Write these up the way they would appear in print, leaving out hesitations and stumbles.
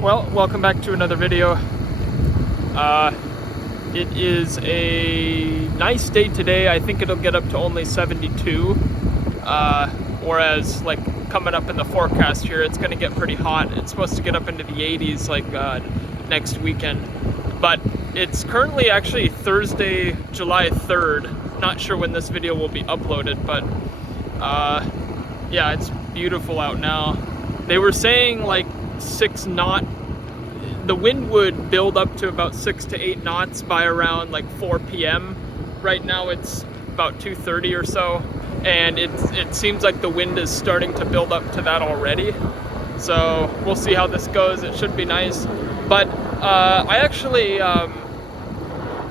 Well, welcome back to another video. It is a nice day today. I think it'll get up to only 72, whereas like coming up in the forecast here, it's going to get pretty hot. It's supposed to get up into the 80s like next weekend, but it's currently actually Thursday, July 3rd. Not sure when this video will be uploaded, but yeah, it's beautiful out now. They were saying like 6 knot. The wind would build up to about 6 to 8 knots by around like 4 p.m. Right now it's about 2:30 or so, and it seems like the wind is starting to build up to that already. So we'll see how this goes. It should be nice. But I actually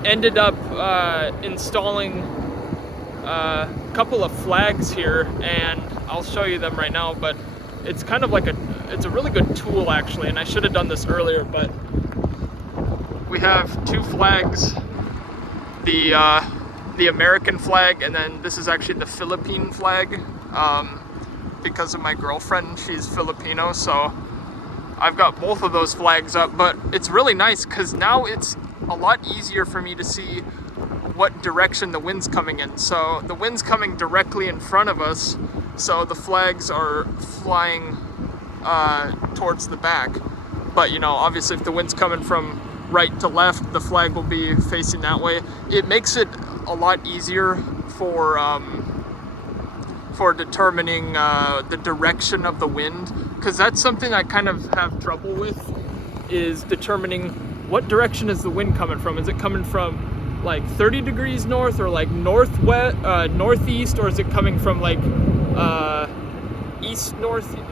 ended up installing a couple of flags here, and I'll show you them right now. But it's kind of like it's a really good tool actually, and I should have done this earlier, but we have 2 flags, the American flag, and then this is actually the Philippine flag, because of my girlfriend, she's Filipino, so I've got both of those flags up. But it's really nice because now it's a lot easier for me to see what direction the wind's coming in. So the wind's coming directly in front of us, so the flags are flying towards the back. But you know, obviously if the wind's coming from right to left, the flag will be facing that way. It makes it a lot easier for determining the direction of the wind, because that's something I kind of have trouble with, is determining what direction is the wind coming from. Is it coming from like 30 degrees north, or like northwest, northeast, or is it coming from like east northeast?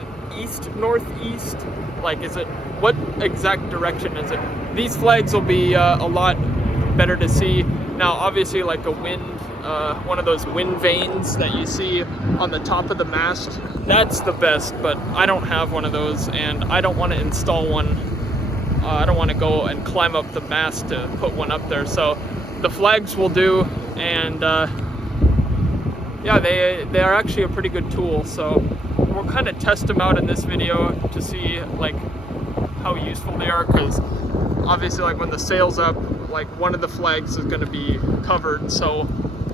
Like, is it, what exact direction is it? These flags will be a lot better to see. Now obviously like a wind, one of those wind vanes that you see on the top of the mast, that's the best, but I don't have one of those, and I don't want to install one. I don't want to go and climb up the mast to put one up there, so the flags will do. And yeah, they are actually a pretty good tool, so we'll kind of test them out in this video to see like how useful they are, because obviously like when the sail's up, like one of the flags is going to be covered. So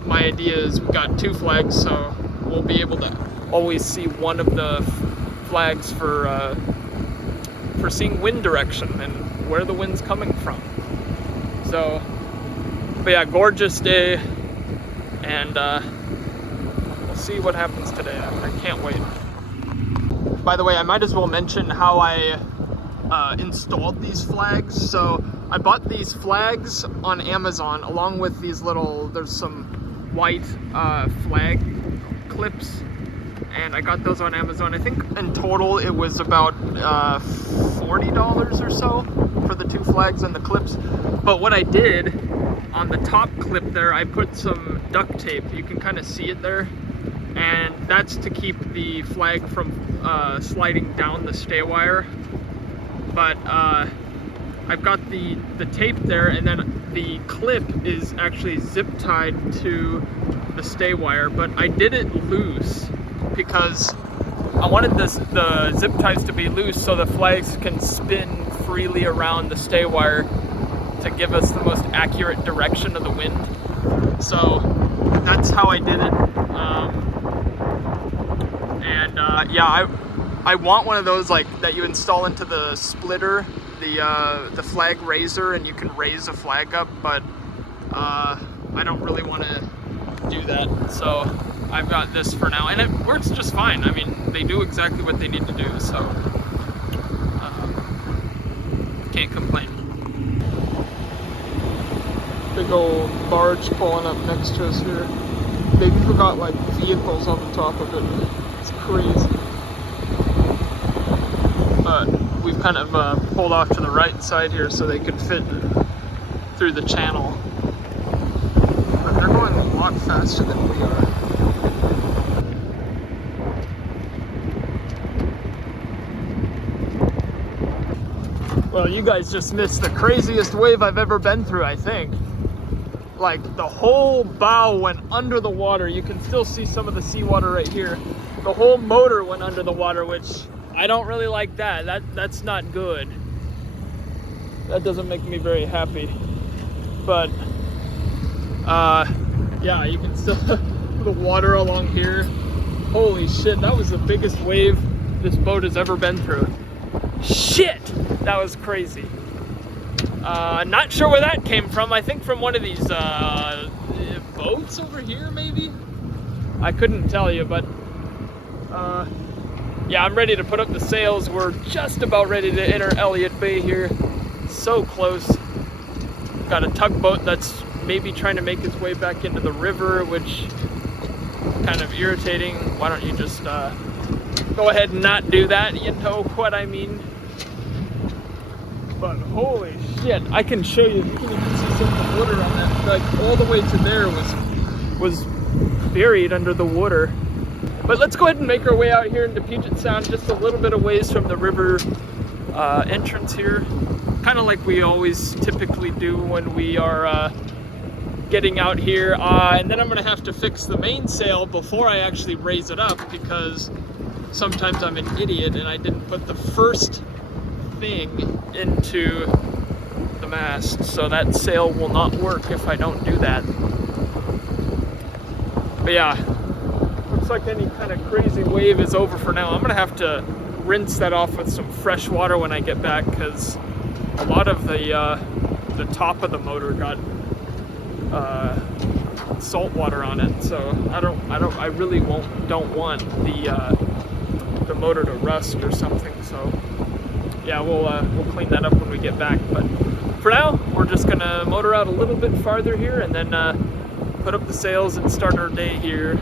my idea is we got 2 flags, so we'll be able to always see one of the flags for seeing wind direction and where the wind's coming from. So, but yeah, gorgeous day, and we'll see what happens today. I can't wait. By the way, I might as well mention how I installed these flags. So I bought these flags on Amazon along with these little, there's some white flag clips, and I got those on Amazon. I think in total it was about $40 or so for the 2 flags and the clips. But what I did on the top clip there, I put some duct tape. You can kind of see it there, and that's to keep the flag from sliding down the stay wire. But I've got the tape there, and then the clip is actually zip tied to the stay wire, but I did it loose because I wanted the zip ties to be loose so the flags can spin freely around the stay wire to give us the most accurate direction of the wind. So that's how I did it. Yeah, I want one of those like that you install into the splitter, the flag raiser, and you can raise a flag up, but I don't really want to do that, so I've got this for now, and it works just fine. I mean, they do exactly what they need to do, so can't complain. Big old barge pulling up next to us here. They've even got like vehicles on the top of it. It's crazy. But we've kind of pulled off to the right side here so they can fit through the channel. But they're going a lot faster than we are. Well, you guys just missed the craziest wave I've ever been through, I think. Like, the whole bow went under the water. You can still see some of the seawater right here. The whole motor went under the water, which I don't really like that. That's not good. that doesn't make me very happy. But yeah, you can still the water along here. Holy shit, that was the biggest wave this boat has ever been through. Shit, that was crazy. Not sure where that came from. I think from one of these boats over here, maybe? I couldn't tell you, but yeah, I'm ready to put up the sails. We're just about ready to enter Elliott Bay here. So close. Got a tugboat that's maybe trying to make its way back into the river, which is kind of irritating. Why don't you just go ahead and not do that? You know what I mean? But holy shit, I can show you. You can even see some of the water on that. Like all the way to there was buried under the water. But let's go ahead and make our way out here into Puget Sound, just a little bit of ways from the river entrance here. Kind of like we always typically do when we are getting out here. And then I'm gonna have to fix the mainsail before I actually raise it up, because sometimes I'm an idiot and I didn't put the first thing into the mast, so that sail will not work if I don't do that. But yeah, looks like any kind of crazy wave is over for now. I'm gonna have to rinse that off with some fresh water when I get back, because a lot of the top of the motor got salt water on it, so I really don't want the motor to rust or something. So yeah, we'll clean that up when we get back. But for now, we're just gonna motor out a little bit farther here and then put up the sails and start our day here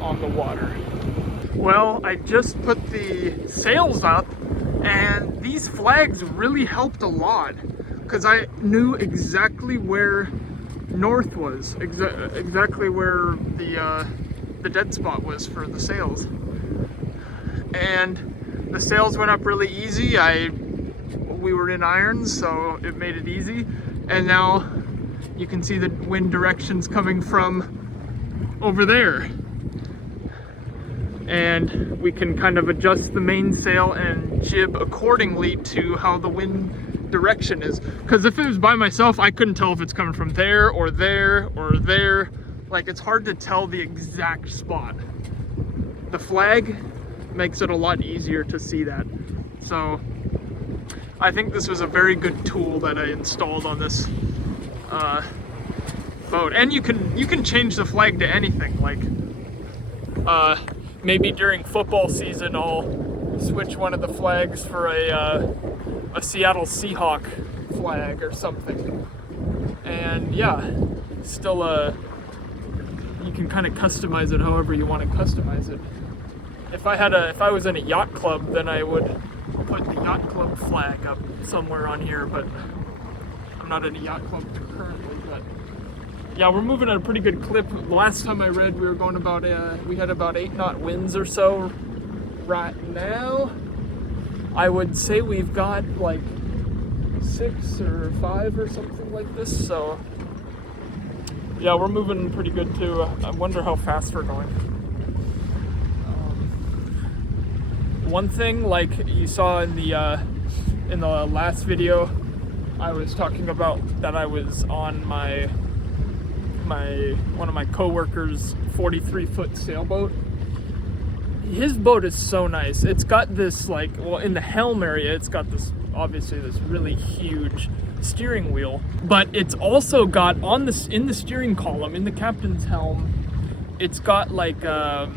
on the water. Well, I just put the sails up, and these flags really helped a lot, because I knew exactly where north was, exactly where the dead spot was for the sails. And the sails went up really easy. We were in irons, so it made it easy. And now you can see the wind directions coming from over there. And we can kind of adjust the mainsail and jib accordingly to how the wind direction is. Because if it was by myself, I couldn't tell if it's coming from there or there or there. Like, it's hard to tell the exact spot. The flag makes it a lot easier to see that. So I think this was a very good tool that I installed on this boat. And you can change the flag to anything. Like maybe during football season I'll switch one of the flags for a Seattle Seahawk flag or something. And yeah, still you can kind of customize it however you want to customize it. If I was in a yacht club, then I would put the yacht club flag up somewhere on here, but I'm not in a yacht club currently. But yeah, we're moving at a pretty good clip. The last time I read, we were going about we had about 8 knot winds or so. Right now, I would say we've got like 6 or 5 or something like this. So yeah, we're moving pretty good too. I wonder how fast we're going. One thing, like you saw in the last video, I was talking about that I was on one of my coworkers' 43-foot sailboat. His boat is so nice. It's got this, like, well, in the helm area, it's got this, obviously, this really huge steering wheel, but it's also got in the steering column, in the captain's helm, it's got like a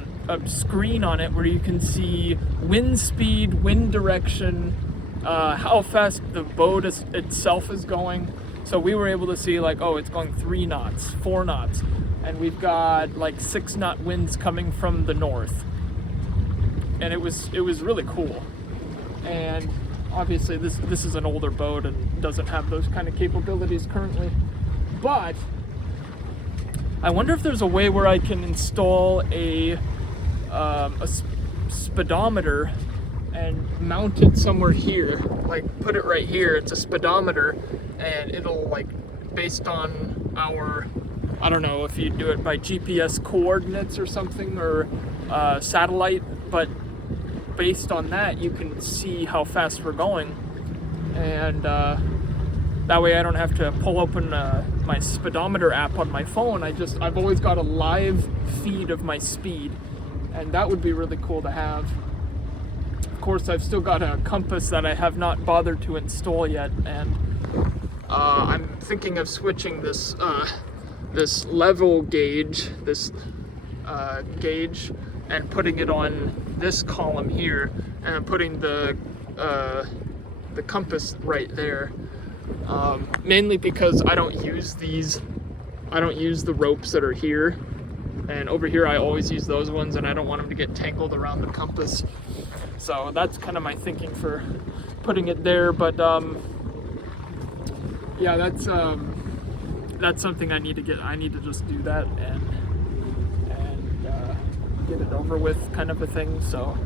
screen on it where you can see wind speed, wind direction, how fast the boat itself is going. So we were able to see, like, oh, it's going 3 knots, 4 knots, and we've got like 6 knot winds coming from the north. And it was really cool. And obviously this is an older boat and doesn't have those kind of capabilities currently. But I wonder if there's a way where I can install a speedometer and mount it somewhere here, like put it right here. It's a speedometer, and it'll, like, based on our, I don't know if you do it by GPS coordinates or something, or satellite, but based on that you can see how fast we're going. and that way I don't have to pull open my speedometer app on my phone. I've always got a live feed of my speed, and that would be really cool to have. Of course, I've still got a compass that I have not bothered to install yet, and I'm thinking of switching this this level gauge, gauge, and putting it on this column here, and putting the compass right there. Mainly because I don't use the ropes that are here, and over here I always use those ones, and I don't want them to get tangled around the compass. So that's kind of my thinking for putting it there. But yeah, that's something I need to get. I need to just do that and get it over with, kind of a thing. So,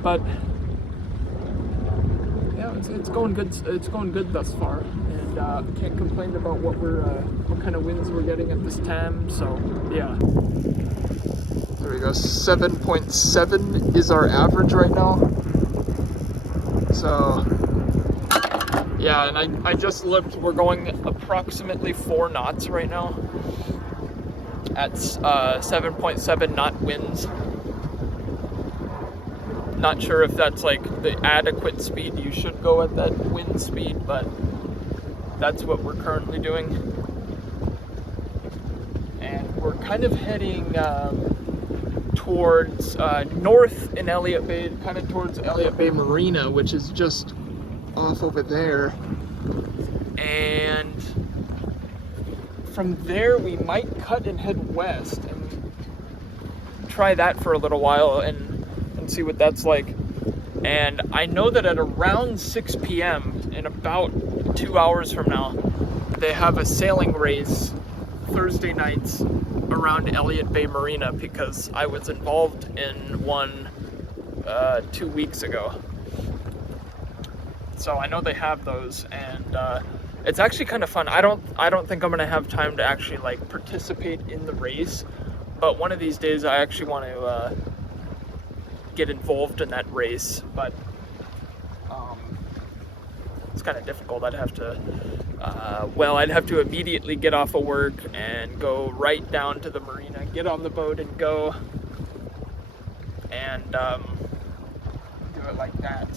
but yeah, it's going good. It's going good thus far, and can't complain about what kind of winds we're getting at this time. So yeah, there we go. 7.7 is our average right now. So yeah, and I just looked. We're going approximately 4 knots right now at 7.7 knot winds. Not sure if that's like the adequate speed you should go at that wind speed, but that's what we're currently doing. And we're kind of heading towards north in Elliott Bay, kind of towards Elliott Bay Marina, which is just off over there. And from there we might cut and head west and try that for a little while and see what that's like. And I know that at around 6 p.m. in about 2 hours from now, they have a sailing race Thursday nights around Elliott Bay Marina, because I was involved in one 2 weeks ago. So I know they have those, and it's actually kind of fun. I don't think I'm gonna have time to actually like participate in the race, but one of these days I actually want to get involved in that race. But it's kind of difficult. I'd have to immediately get off of work and go right down to the marina, get on the boat and go, and do it like that.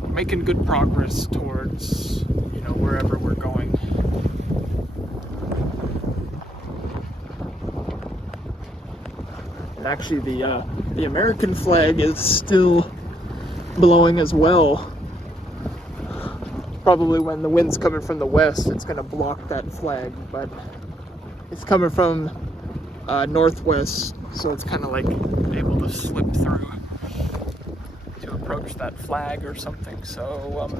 We're making good progress towards, wherever we're going. And actually the American flag is still blowing as well. Probably when the wind's coming from the west, it's going to block that flag, but it's coming from northwest, so it's kind of like able to slip through to approach that flag or something. So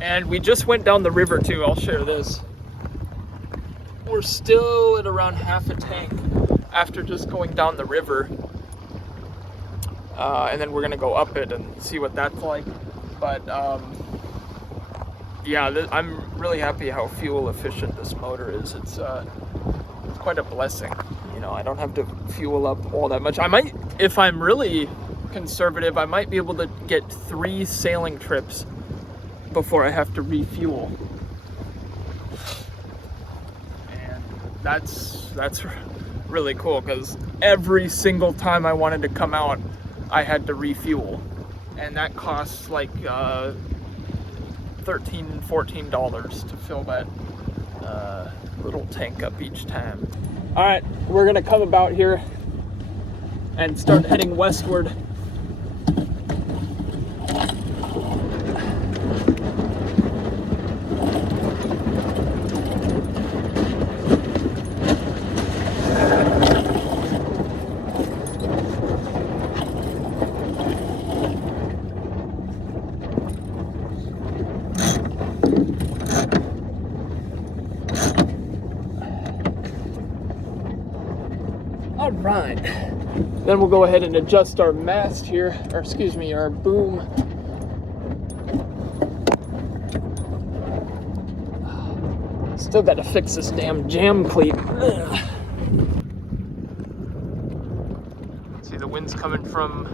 and we just went down the river too. I'll share this. We're still at around half a tank after just going down the river, and then we're gonna go up it and see what that's like. But yeah, I'm really happy how fuel efficient this motor is. It's quite a blessing. I don't have to fuel up all that much. I might, if I'm really conservative, I might be able to get 3 sailing trips before I have to refuel. And that's really cool, because every single time I wanted to come out, I had to refuel, and that costs like $13, $14 to fill that little tank up each time. All right, we're gonna come about here and start heading westward. All right, then we'll go ahead and adjust our mast here, or excuse me, our boom. Still got to fix this damn jam cleat. Ugh. See, the wind's coming from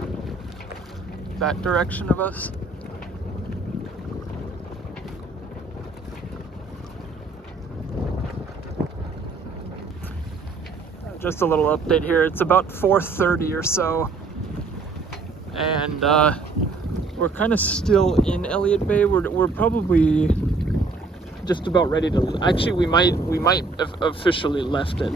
that direction of us. Just a little update here. It's about 4:30 or so, and we're kind of still in Elliott Bay. We're probably just about ready to. Actually, we might have officially left it.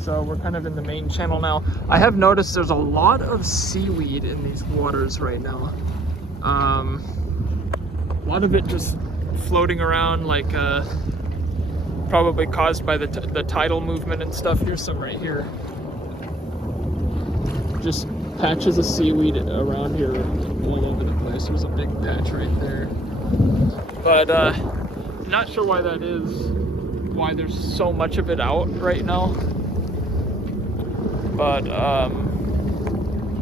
So we're kind of in the main channel now. I have noticed there's a lot of seaweed in these waters right now. A lot of it just floating around, like probably caused by the tidal movement and stuff. Here's some right here. Just patches of seaweed around here all over the place. There's a big patch right there. But not sure why that is, why there's so much of it out right now. But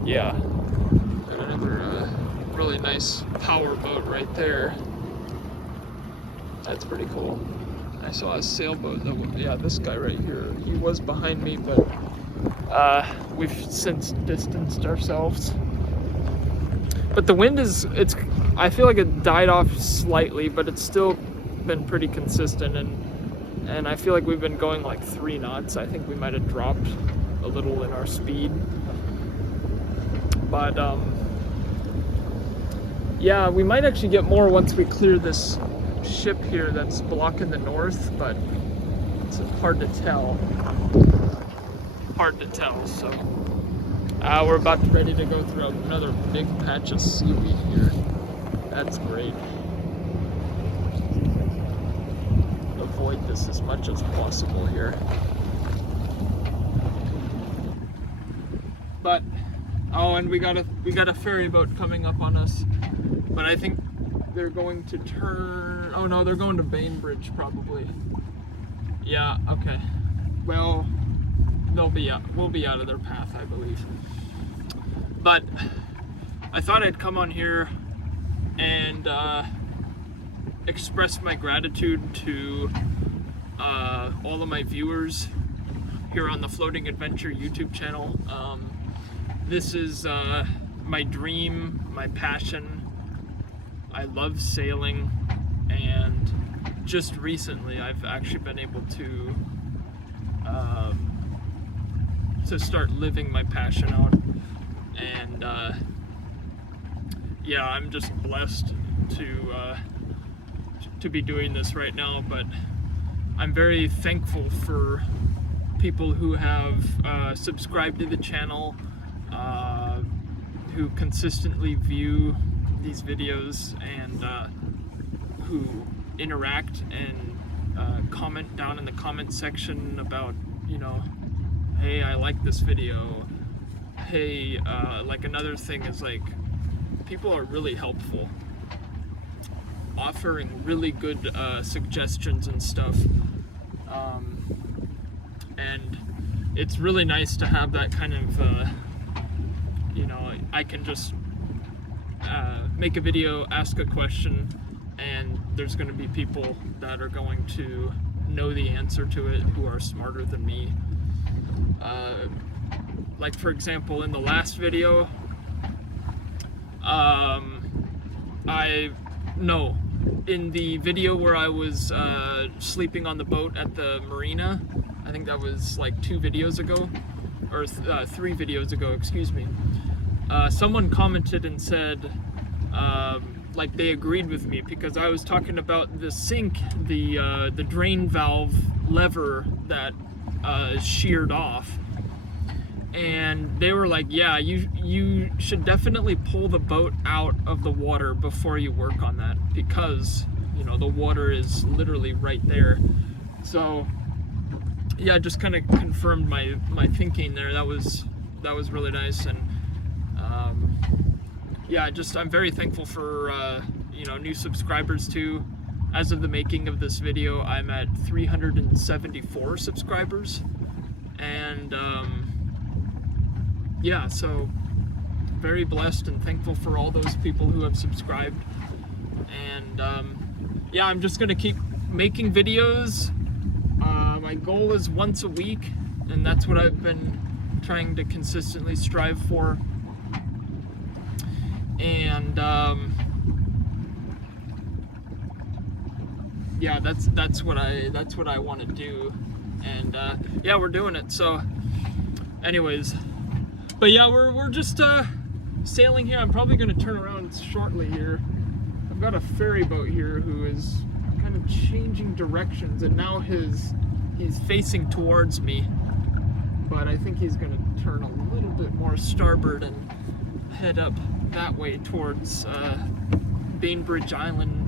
yeah, got another really nice power boat right there. That's pretty cool. I saw a sailboat that was, yeah, this guy right here. He was behind me, but we've since distanced ourselves. But the wind I feel like it died off slightly, but it's still been pretty consistent, and I feel like we've been going like 3 knots. I think we might have dropped a little in our speed, but yeah, we might actually get more once we clear this ship here that's blocking the north, but it's hard to tell. So we're about ready to go through another big patch of seaweed here. That's great. Avoid this as much as possible here. But and we got a ferry boat coming up on us, but I think they're going to turn. Oh no, they're going to Bainbridge probably. Yeah. Okay. Well, we'll be out of their path, I believe. But I thought I'd come on here and express my gratitude to all of my viewers here on the Floating Adventure YouTube channel. This is my dream, my passion. I love sailing, and just recently I've actually been able to start living my passion out, and yeah, I'm just blessed to be doing this right now. But I'm very thankful for people who have subscribed to the channel, who consistently view these videos, and who interact and comment down in the comment section about, you know, hey, I like this video. Hey, like another thing is, like, people are really helpful, offering really good suggestions and stuff, and it's really nice to have that kind of you know, I can just make a video, ask a question, and there's going to be people that are going to know the answer to it who are smarter than me. Like, for example, in the last video, in the video where I was sleeping on the boat at the marina, I think that was like 2 videos ago, or 3 videos ago, excuse me. Someone commented and said, like, they agreed with me because I was talking about the sink, the drain valve lever that sheared off, and they were like, yeah, you should definitely pull the boat out of the water before you work on that, because, you know, the water is literally right there. So yeah, just kind of confirmed my thinking there. That was really nice. And yeah, I'm very thankful for you know, new subscribers too. As of the making of this video, I'm at 374 subscribers, and yeah, so very blessed and thankful for all those people who have subscribed. And yeah, I'm just gonna keep making videos. My goal is once a week, and that's what I've been trying to consistently strive for. and yeah, that's what I want to do, and yeah, we're doing it. So, anyways, but yeah, we're just sailing here. I'm probably going to turn around shortly here. I've got a ferry boat here who is kind of changing directions, and now he's facing towards me, but I think he's going to turn a little bit more starboard and head up that way towards Bainbridge Island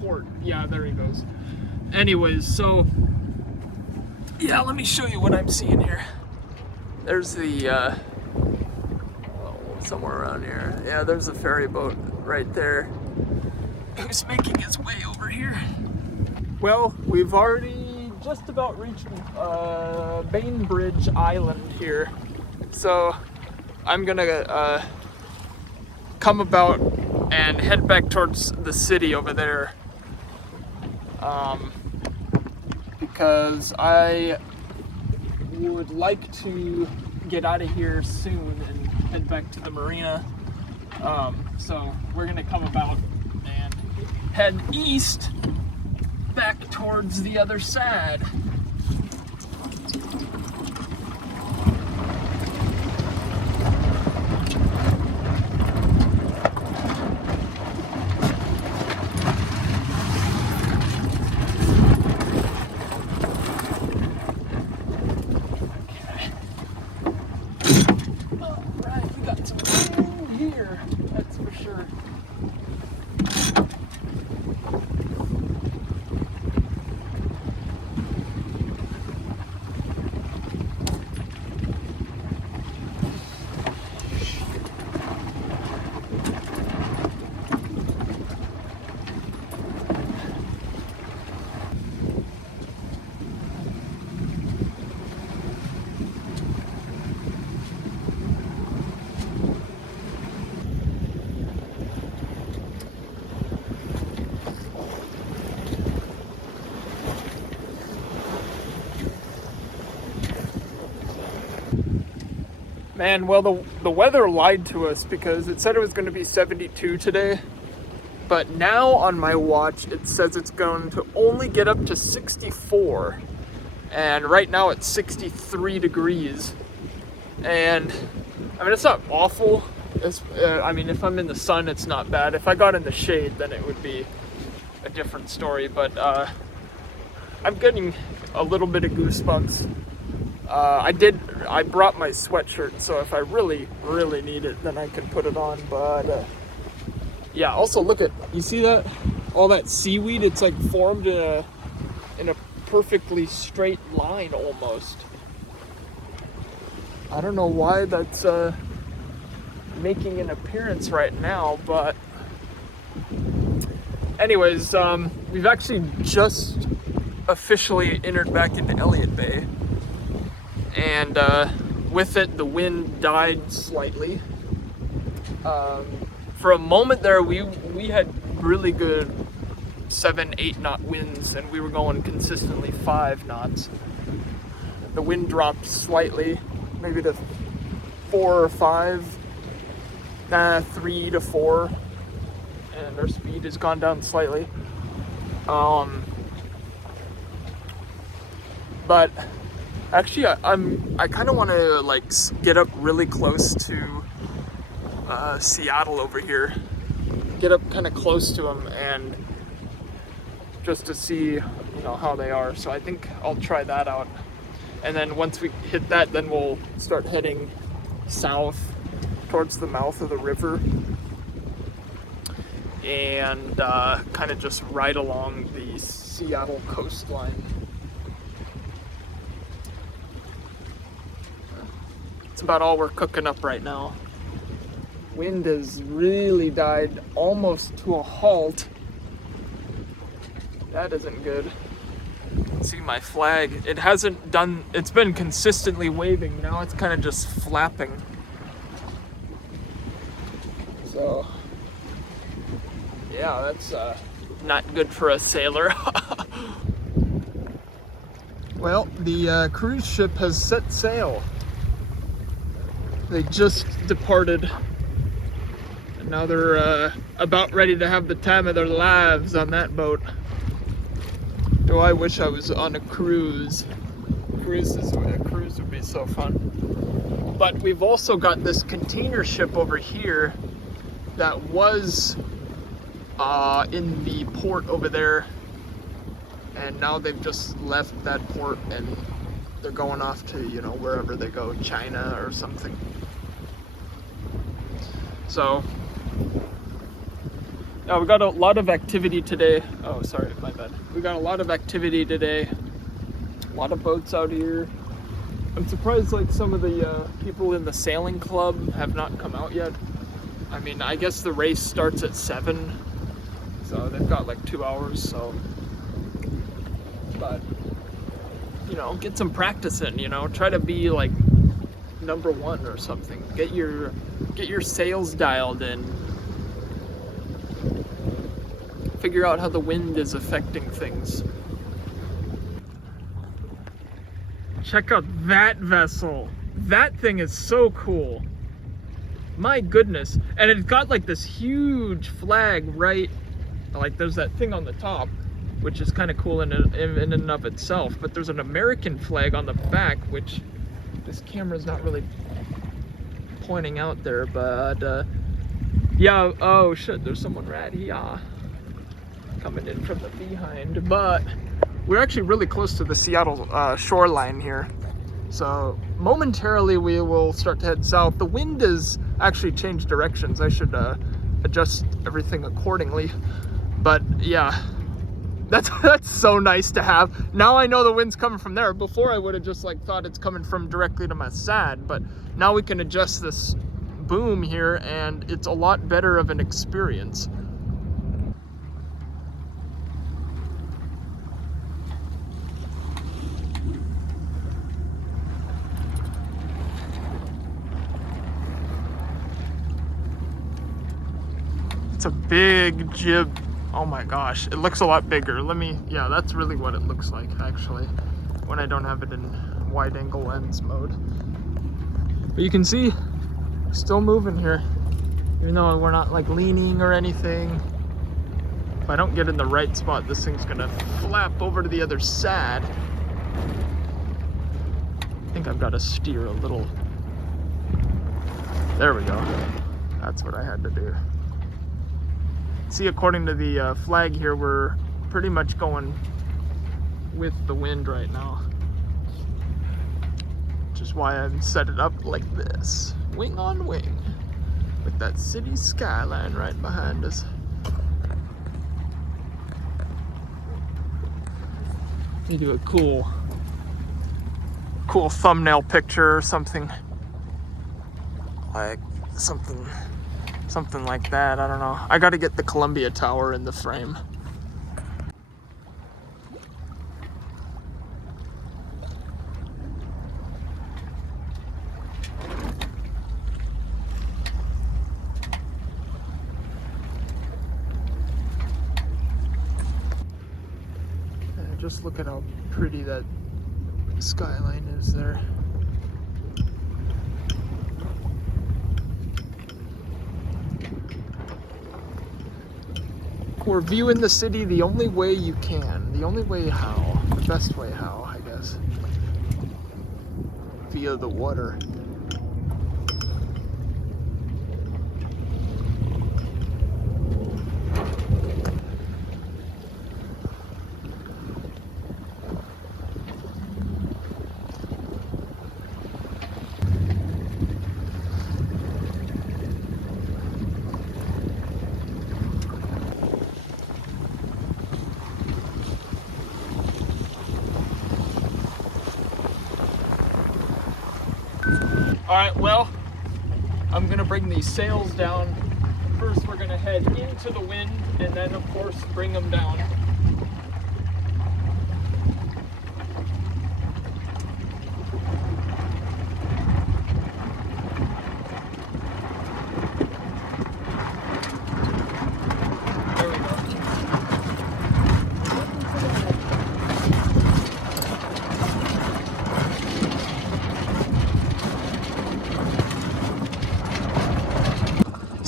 port. Yeah, there he goes. Anyways, so yeah, let me show you what I'm seeing here. There's the somewhere around here. Yeah, there's a ferry boat right there who's making his way over here. Well, we've already just about reached Bainbridge Island here, so I'm gonna come about and head back towards the city over there, because I would like to get out of here soon and head back to the marina. So we're gonna come about and head east back towards the other side. Man, well, the weather lied to us, because it said it was going to be 72 today, but now on my watch it says it's going to only get up to 64, and right now it's 63 degrees. And I mean, it's not awful. I mean, if I'm in the sun, it's not bad. If I got in the shade, then it would be a different story, but I'm getting a little bit of goosebumps. I brought my sweatshirt, so if I really need it, then I can put it on, but yeah, also look at, you see that? All that seaweed, it's like formed in a perfectly straight line almost. I don't know why that's making an appearance right now, but anyways, we've actually just officially entered back into Elliott Bay. And with it, the wind died slightly. For a moment there, we had really good 7-8 knot winds, and we were going consistently 5 knots. The wind dropped slightly, maybe to 4 or 5, 3 to 4, and our speed has gone down slightly. But actually, I kind of want to like get up really close to Seattle over here. Get up kind of close to them, and just to see, you know, how they are. So I think I'll try that out. And then once we hit that, then we'll start heading south towards the mouth of the river, and kind of just ride along the Seattle coastline. It's about all we're cooking up right now. Wind has really died almost to a halt. That isn't good. See my flag, it's been consistently waving, now it's kind of just flapping. So yeah, that's not good for a sailor. Well, the cruise ship has set sail. They just departed, Now they're about ready to have the time of their lives on that boat. Oh, I wish I was on a cruise. A cruise would be so fun. But we've also got this container ship over here that was in the port over there, and now they've just left that port and they're going off to, you know, wherever they go, China or something. So we got a lot of activity today. Oh, sorry, my bad. We got a lot of activity today. A lot of boats out here. I'm surprised like some of the people in the sailing club have not come out yet. I mean, I guess the race starts at 7, so they've got like 2 hours, so. But, you know, get some practice in, you know, try to be like number 1 or something. Get your sails dialed in. Figure out how the wind is affecting things. Check out that vessel. That thing is so cool. My goodness. And it's got like this huge flag, right? Like there's that thing on the top, which is kind of cool in and of itself. But there's an American flag on the back, which this camera's not really pointing out there. But yeah, oh shit, there's someone right here coming in from the behind. But we're actually really close to the Seattle shoreline here. So momentarily we will start to head south. The wind has actually changed directions. I should adjust everything accordingly. But yeah, that's so nice to have. Now I know the wind's coming from there. Before I would have just like thought it's coming from directly to my side, but now we can adjust this boom here and it's a lot better of an experience. It's a big jib. Oh my gosh, it looks a lot bigger. Yeah, that's really what it looks like actually, when I don't have it in wide angle lens mode. But you can see, still moving here. Even though we're not like leaning or anything. If I don't get in the right spot, this thing's gonna flap over to the other side. I think I've got to steer a little. There we go. That's what I had to do. See, according to the flag here, we're pretty much going with the wind right now. Which is why I've set it up like this. Wing on wing. With that city skyline right behind us. You do a cool thumbnail picture or something. Like something like that, I don't know. I gotta get the Columbia Tower in the frame. Just look at how pretty that skyline is there. We're viewing the city the only way you can. The only way how. The best way how, I guess. Via the water. Alright, well, I'm gonna bring these sails down. First we're gonna head into the wind and then of course bring them down.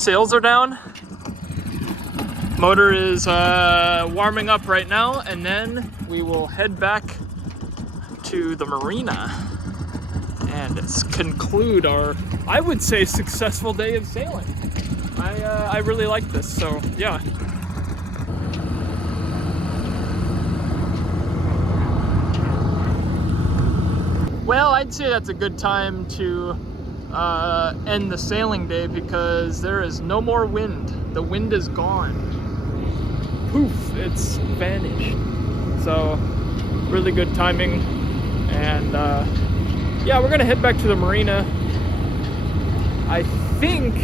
Sails are down. Motor is warming up right now, and then we will head back to the marina and conclude our, I would say, successful day of sailing. I really like this, so yeah. Well, I'd say that's a good time to end the sailing day because there is no more wind. The wind is gone. Poof, it's vanished. So really good timing, and yeah, we're gonna head back to the marina. I think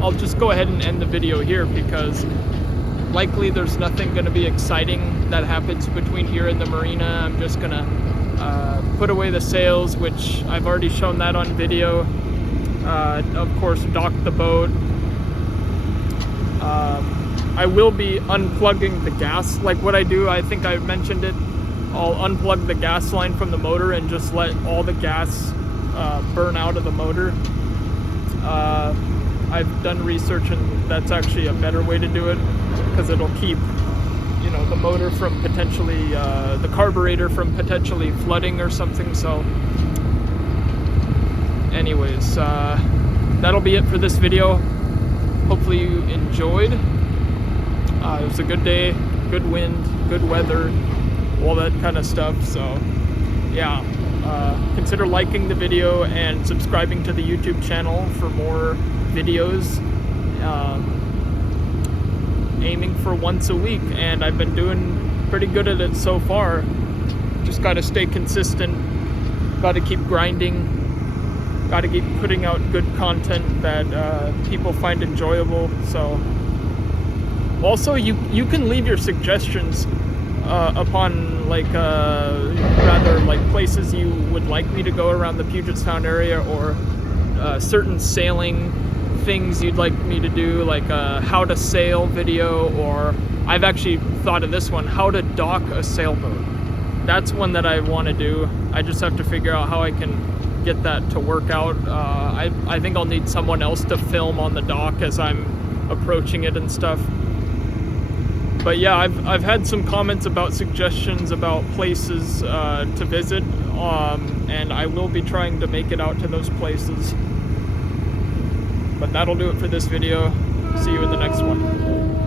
I'll just go ahead and end the video here because likely there's nothing gonna be exciting that happens between here and the marina. I'm just gonna put away the sails, which I've already shown that on video. Of course, dock the boat. I will be unplugging the gas, like what I do, I think I mentioned it. I'll unplug the gas line from the motor and just let all the gas burn out of the motor. I've done research and that's actually a better way to do it because it'll keep, you know, the motor from potentially, the carburetor from potentially flooding or something. So anyways, that'll be it for this video. Hopefully you enjoyed. It was a good day, good wind, good weather, all that kind of stuff. So yeah, consider liking the video and subscribing to the YouTube channel for more videos. Aiming for once a week, and I've been doing pretty good at it so far. Just got to stay consistent, got to keep grinding, got to keep putting out good content that people find enjoyable. So also you can leave your suggestions upon like rather like places you would like me to go around the Puget Sound area, or certain sailing things you'd like me to do, like a how to sail video, or I've actually thought of this one, how to dock a sailboat. That's one that I want to do. I just have to figure out how I can get that to work out. I think I'll need someone else to film on the dock as I'm approaching it and stuff. But yeah, I've had some comments about suggestions about places to visit, and I will be trying to make it out to those places. But that'll do it for this video. See you in the next one.